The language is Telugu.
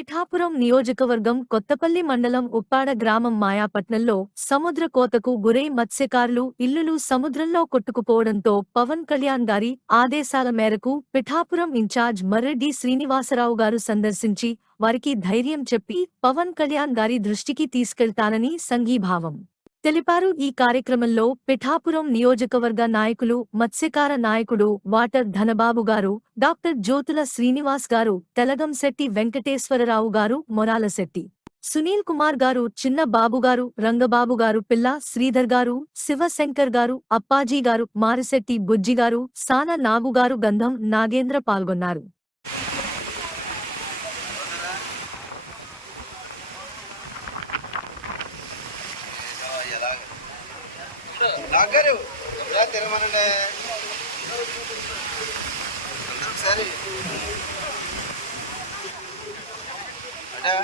పిఠాపురం నియోజకవర్గం కొత్తపల్లి మండలం ఉప్పాడ గ్రామం మాయాపట్నంలో సముద్ర కోతకు గురై మత్స్యకారులు ఇల్లులు సముద్రంలో కొట్టుకుపోవడంతో పవన్ కళ్యాణ్ గారి ఆదేశాల మేరకు పిఠాపురం ఇన్ఛార్జ్ మర్రెడ్డి శ్రీనివాసరావు గారు సందర్శించి వారికి ధైర్యం చెప్పి పవన్ కళ్యాణ్ గారి దృష్టికి తీసుకెళ్తానని సంఘీభావం. తెలిపారు. ఈ కార్యక్రమంలో పిఠాపురం నియోజకవర్గ నాయకులు మత్స్యకార నాయకుడు వాటర్ ధనబాబు గారు డాక్టర్ జ్యోతుల శ్రీనివాస్ గారు తెలగంశెట్టి వెంకటేశ్వరరావు గారు మొరాలశెట్టి సునీల్ కుమార్ గారు చిన్న బాబు గారు రంగబాబు గారు పిల్ల శ్రీధర్ గారు శివశంకర్ గారు అప్పాజీ గారు మారిశెట్టి బుజ్జి గారు సాన నాగు గారు గంధం నాగేంద్ర పాల్గొన్నారు. నాగారు ఇలా ఒకసారి. అంటే.